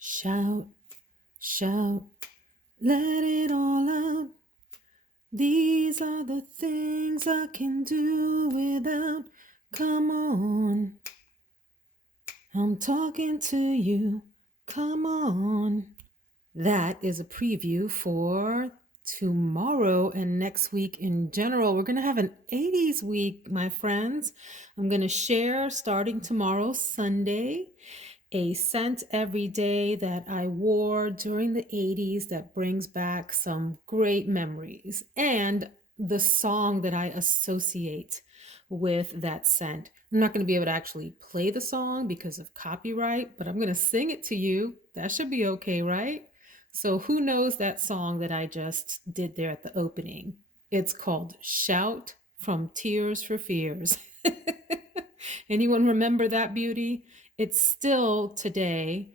Shout, shout, let it all out. These are the things I can do without. Come on, I'm talking to you. Come on. That is a preview for tomorrow and next week in general. We're going to have an 80s week, my friends. I'm going to share starting tomorrow, Sunday, a scent every day that I wore during the 80s that brings back some great memories, and the song that I associate with that scent. I'm not going to be able to actually play the song because of copyright, but I'm going to sing it to you. That should be okay, right? So, who knows that song that I just did there at the opening? It's called Shout from Tears for Fears. Anyone remember that beauty? It's still today,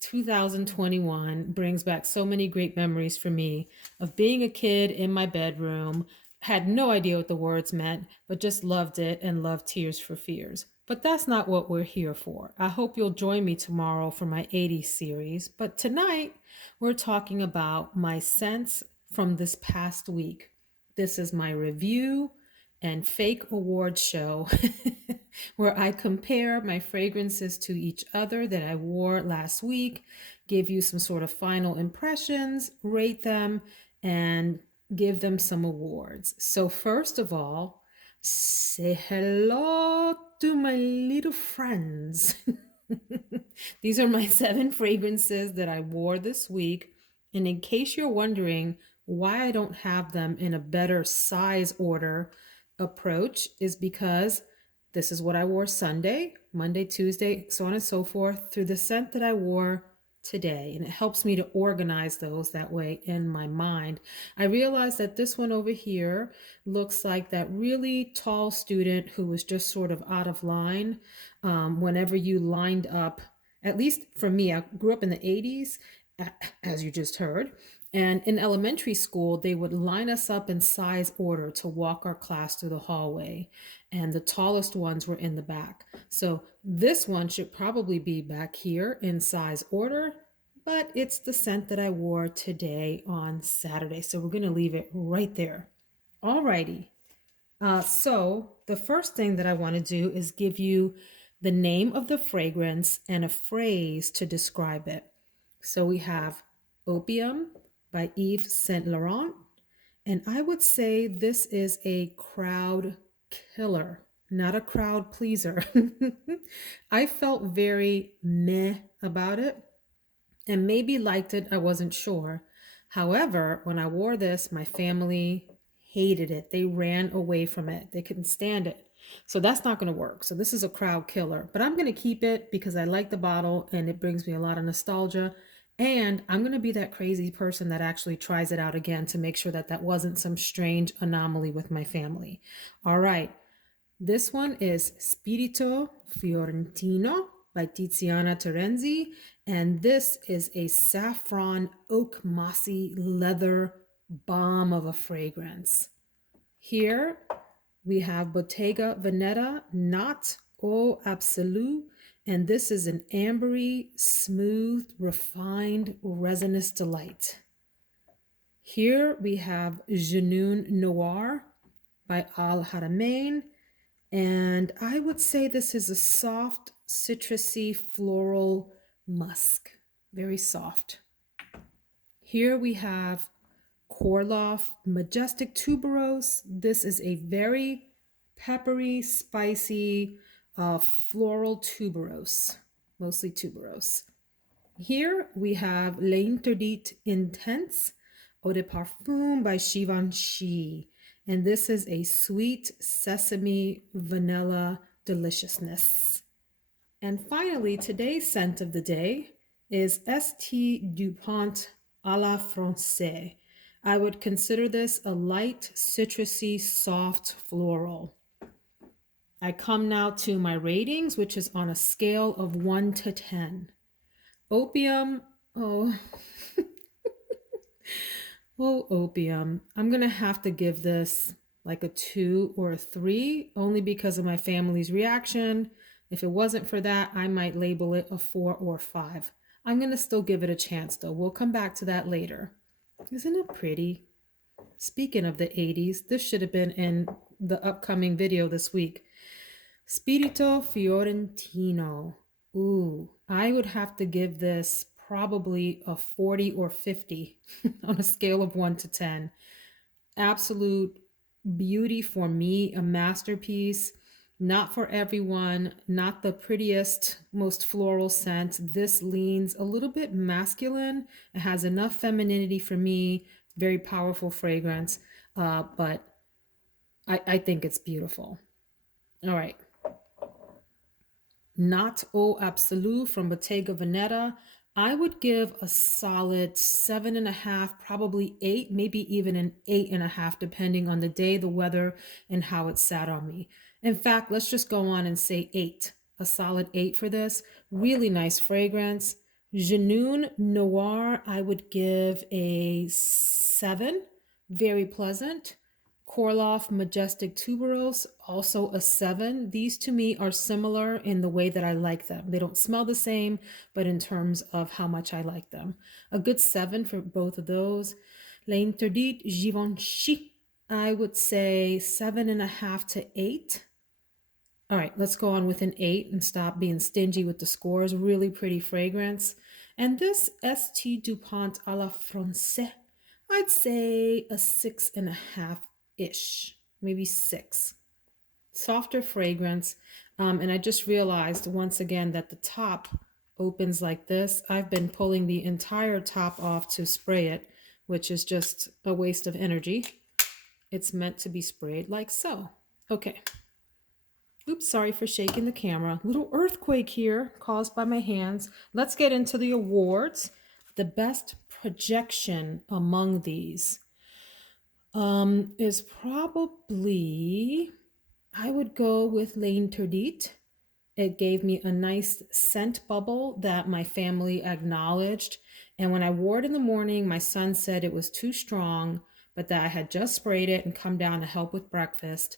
2021, brings back so many great memories for me of being a kid in my bedroom, had no idea what the words meant, but just loved it and loved Tears for Fears. But that's not what we're here for. I hope you'll join me tomorrow for my 80s series. But tonight, we're talking about my scents from this past week. This is my review and fake award show where I compare my fragrances to each other that I wore last week, give you some sort of final impressions, rate them, and give them some awards. So, first of all, say hello to my little friends. These are my 7 fragrances that I wore this week. And in case you're wondering why I don't have them in a better size order approach, is because this is what I wore Sunday, Monday, Tuesday, so on and so forth, through the scent that I wore today. And it helps me to organize those that way in my mind. I realized that this one over here looks like that really tall student who was just sort of out of line whenever you lined up. At least for me, I grew up in the 80s, as you just heard. And in elementary school, they would line us up in size order to walk our class through the hallway. And the tallest ones were in the back. So this one should probably be back here in size order, but it's the scent that I wore today on Saturday. So we're going to leave it right there. Alrighty. So the first thing that I want to do is give you the name of the fragrance and a phrase to describe it. So we have Opium by Yves Saint Laurent. And I would say this is a crowd killer, not a crowd pleaser. I felt very meh about it and maybe liked it. I wasn't sure. However, when I wore this, my family hated it. They ran away from it. They couldn't stand it. So that's not going to work. So this is a crowd killer, but I'm going to keep it because I like the bottle and it brings me a lot of nostalgia. And I'm going to be that crazy person that actually tries it out again to make sure that that wasn't some strange anomaly with my family. All right. This one is Spirito Fiorentino by Tiziana Terenzi. And this is a saffron oak mossy leather bomb of a fragrance. Here we have Bottega Veneta, not Absolue. And this is an ambery, smooth, refined, resinous delight. Here we have Junoon Noir by Haramain. And I would say this is a soft, citrusy, floral musk. Very soft. Here we have Korloff Majestic Tuberose. This is a very peppery, spicy, floral tuberose, mostly tuberose. Here we have L'Interdit Intense Eau de Parfum by Givenchy. And this is a sweet sesame vanilla deliciousness. And finally, today's scent of the day is St. Dupont à la Francaise. I would consider this a light, citrusy, soft floral. I come now to my ratings, which is on a scale of 1 to 10. Opium, oh, oh, Opium. I'm going to have to give this like a 2 or a 3, only because of my family's reaction. If it wasn't for that, I might label it a 4 or 5. I'm going to still give it a chance though. We'll come back to that later. Isn't it pretty? Speaking of the 80s, this should have been in the upcoming video this week. Spirito Fiorentino. Ooh, I would have to give this probably a 40 or 50 on a scale of 1 to 10. Absolute beauty for me, a masterpiece. Not for everyone, not the prettiest, most floral scent. This leans a little bit masculine. It has enough femininity for me. Very powerful fragrance, but I think it's beautiful. All right. Not Eau Absolue from Bottega Veneta. I would give a solid 7.5, probably 8, maybe even an 8.5, depending on the day, the weather, and how it sat on me. In fact, let's just go on and say 8, a solid 8 for this. Really nice fragrance. Junoon Noir, I would give a 7, very pleasant. Korloff Majestic Tuberose, also a 7. These to me are similar in the way that I like them. They don't smell the same, but in terms of how much I like them. A good 7 for both of those. L'Interdit Givenchy, I would say 7.5 to 8. All right, let's go on with an 8 and stop being stingy with the scores. Really pretty fragrance. And this St. Dupont à la Francaise, I'd say a 6.5-ish, maybe 6. Softer fragrance. And I just realized once again that the top opens like this. I've been pulling the entire top off to spray it, which is just a waste of energy. It's meant to be sprayed like so. Okay. Oops, sorry for shaking the camera. Little earthquake here caused by my hands. Let's get into the awards. The best projection among these is probably, I would go with L'Interdit. It gave me a nice scent bubble that my family acknowledged. And when I wore it in the morning, my son said it was too strong, but that I had just sprayed it and come down to help with breakfast.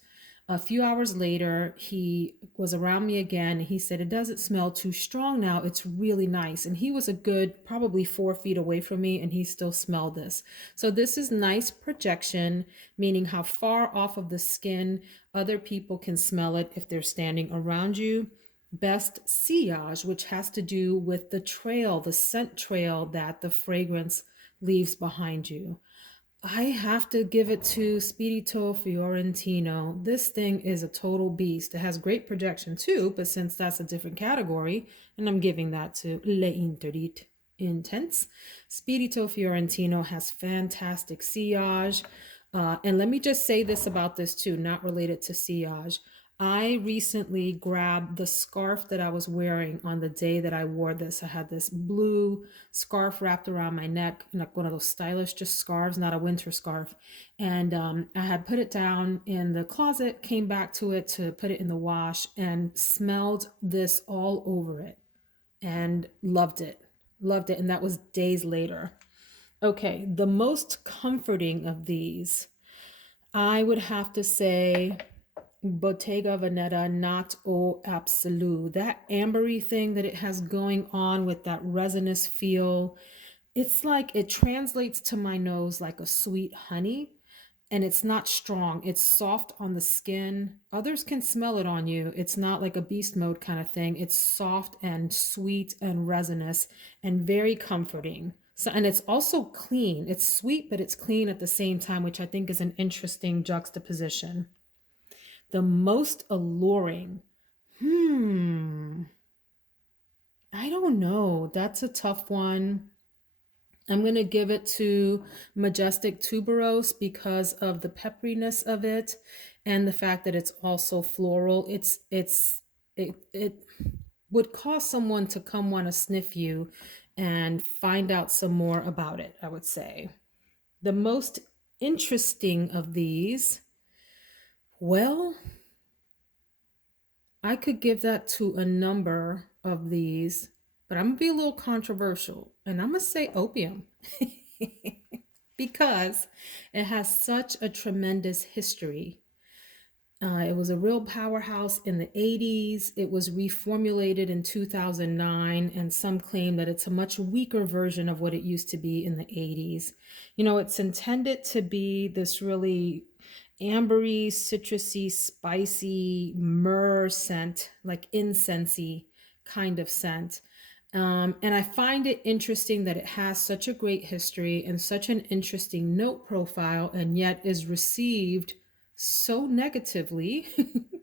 A few hours later, he was around me again. He said, it doesn't smell too strong now. It's really nice. And he was a good, probably 4 feet away from me, and he still smelled this. So this is nice projection, meaning how far off of the skin other people can smell it if they're standing around you. Best sillage, which has to do with the trail, the scent trail that the fragrance leaves behind you. I have to give it to Spirito Fiorentino. This thing is a total beast. It has great projection too, but since that's a different category, and I'm giving that to L'Interdit Intense, Spirito Fiorentino has fantastic sillage. And let me just say this about this too, not related to sillage. I recently grabbed the scarf that I was wearing on the day that I wore this. I had this blue scarf wrapped around my neck, like one of those stylish just scarves, not a winter scarf. And I had put it down in the closet, came back to it to put it in the wash, and smelled this all over it and loved it. Loved it. And that was days later. Okay, the most comforting of these, I would have to say Bottega Veneta, not Eau Absolue. That ambery thing that it has going on with that resinous feel, it's like it translates to my nose like a sweet honey, and it's not strong. It's soft on the skin. Others can smell it on you. It's not like a beast mode kind of thing. It's soft and sweet and resinous and very comforting. So, and it's also clean. It's sweet, but it's clean at the same time, which I think is an interesting juxtaposition. The most alluring. I don't know. That's a tough one. I'm going to give it to Majestic Tuberose because of the pepperiness of it and the fact that it's also floral. It would cause someone to come want to sniff you and find out some more about it, I would say. The most interesting of these, well, I could give that to a number of these, but I'm gonna be a little controversial, and I'm gonna say Opium because it has such a tremendous history. It was a real powerhouse in the 80s. It was reformulated in 2009, and some claim that it's a much weaker version of what it used to be in the 80s. You know, it's intended to be this really ambery, citrusy, spicy myrrh scent, like incensey kind of scent. And I find it interesting that it has such a great history and such an interesting note profile, and yet is received so negatively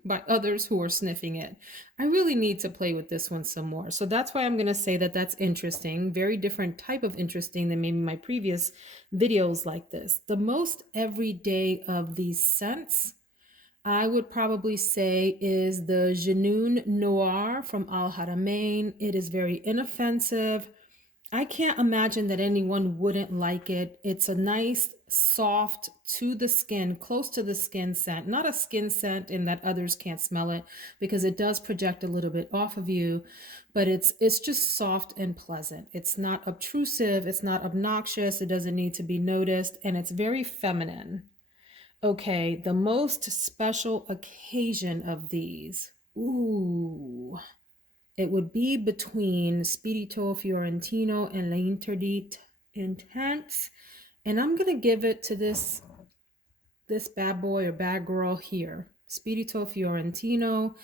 by others who are sniffing it. I really need to play with this one some more. So that's why I'm going to say that that's interesting. Very different type of interesting than maybe my previous videos like this. The most everyday of these scents, I would probably say, is the Junoon Noir from Haramain. It is very inoffensive. I can't imagine that anyone wouldn't like it. It's a nice, soft, to the skin, close to the skin scent. Not a skin scent in that others can't smell it, because it does project a little bit off of you, but it's just soft and pleasant. It's not obtrusive, it's not obnoxious, it doesn't need to be noticed, and it's very feminine. Okay, the most special occasion of these. Ooh. It would be between Spirito Fiorentino and L'Interdite Intense. And I'm going to give it to this bad boy or bad girl here, Spirito Fiorentino.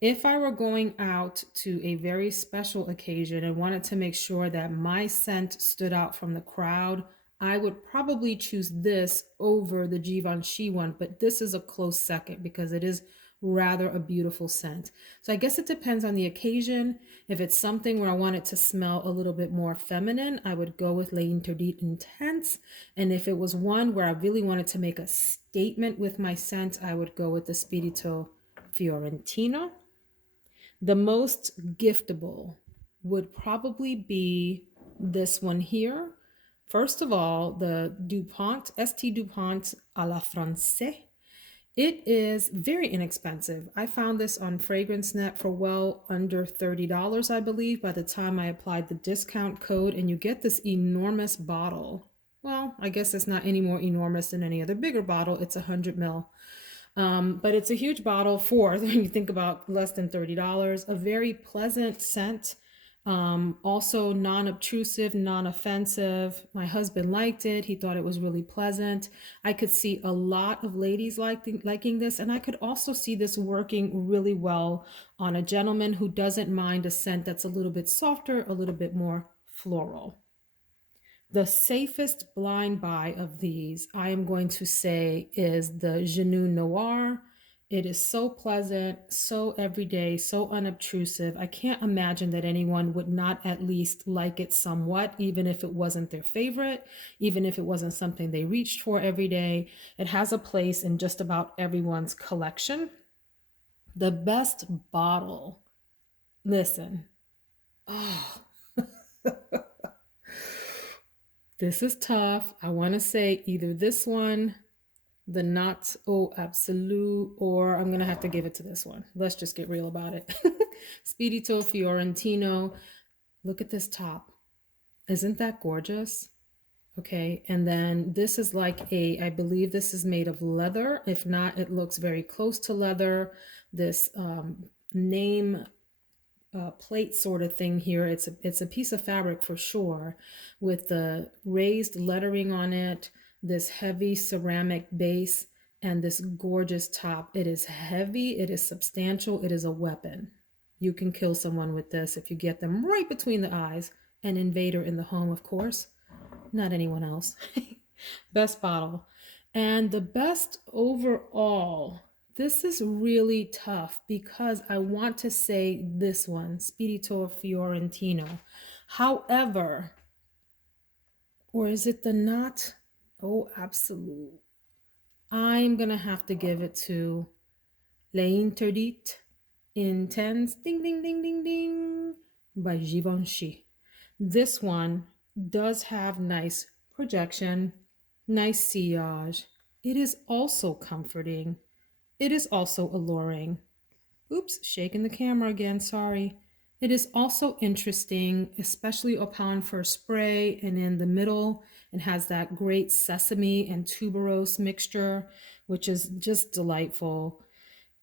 If I were going out to a very special occasion and wanted to make sure that my scent stood out from the crowd, I would probably choose this over the Givenchy one, but this is a close second because it is rather a beautiful scent. So I guess it depends on the occasion. If it's something where I want it to smell a little bit more feminine, I would go with L'Interdite Intense. And if it was one where I really wanted to make a statement with my scent, I would go with the Spirito Fiorentino. The most giftable would probably be this one here. First of all, the Dupont, St. Dupont à la Francaise. It is very inexpensive. I found this on FragranceNet for well under $30, I believe, by the time I applied the discount code, and you get this enormous bottle. Well, I guess it's not any more enormous than any other bigger bottle. It's 100 ml. But it's a huge bottle for, when you think about, less than $30. A very pleasant scent. Also non-obtrusive, non-offensive. My husband liked it. He thought it was really pleasant. I could see a lot of ladies liking this, and I could also see this working really well on a gentleman who doesn't mind a scent that's a little bit softer, a little bit more floral. The safest blind buy of these, I am going to say, is the Junoon Noir. It is so pleasant, so everyday, so unobtrusive. I can't imagine that anyone would not at least like it somewhat, even if it wasn't their favorite, even if it wasn't something they reached for every day. It has a place in just about everyone's collection. The best bottle, listen, oh, this is tough. I want to say either this one, the Not Absolue, or I'm going to have to give it to this one. Let's just get real about it. Spirito Fiorentino. Look at this top. Isn't that gorgeous? Okay, and then this is like I believe this is made of leather. If not, it looks very close to leather. This name plate sort of thing here. It's a piece of fabric for sure, with the raised lettering on it, this heavy ceramic base, and this gorgeous top. It is heavy, it is substantial, it is a weapon. You can kill someone with this if you get them right between the eyes. An invader in the home, of course, not anyone else. Best bottle. And the best overall, this is really tough because I want to say this one, Spirito Fiorentino. However, or is it the Not Absolue? I'm going to have to give it to L'Interdite Intense, ding, ding, ding, ding, ding, by Givenchy. This one does have nice projection, nice sillage. It is also comforting. It is also alluring. Oops, shaking the camera again, sorry. It is also interesting, especially upon first spray, and in the middle, it has that great sesame and tuberose mixture, which is just delightful.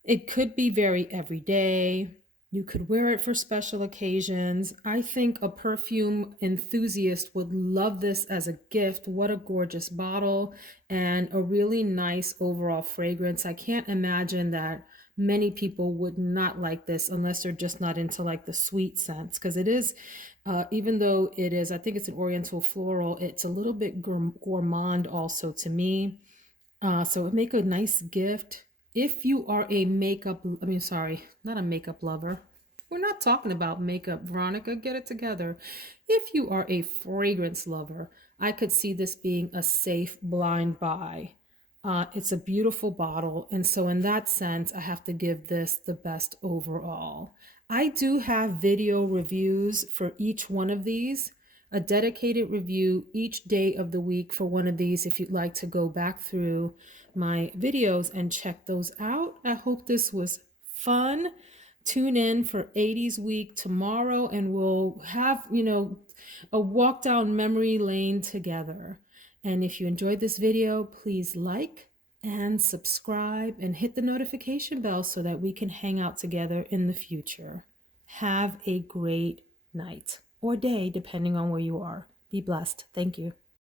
It could be very everyday. You could wear it for special occasions. I think a perfume enthusiast would love this as a gift. What a gorgeous bottle and a really nice overall fragrance. I can't imagine that many people would not like this unless they're just not into like the sweet scents, because it is, even though it is, I think it's an oriental floral, it's a little bit gourmand also to me. So it would make a nice gift. If you are a makeup, I mean, sorry, not a makeup lover. We're not talking about makeup, Veronica, get it together. If you are a fragrance lover, I could see this being a safe blind buy. It's a beautiful bottle. And so, in that sense, I have to give this the best overall. I do have video reviews for each one of these, a dedicated review each day of the week for one of these if you'd like to go back through my videos and check those out. I hope this was fun. Tune in for 80s week tomorrow and we'll have, a walk down memory lane together. And if you enjoyed this video, please like and subscribe and hit the notification bell so that we can hang out together in the future. Have a great night or day, depending on where you are. Be blessed. Thank you.